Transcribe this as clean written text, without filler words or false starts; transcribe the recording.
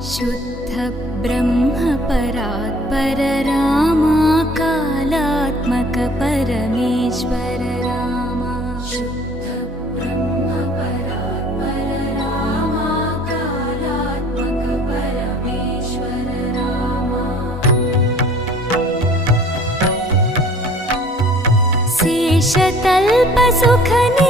शुद्ध ब्रह्म परात्पर रामा कालात्मक परमेश्वर रामा शुद्ध ब्रह्म परात्पर रामा कालात्मक परमेश्वर रामा शेषतल्प सुख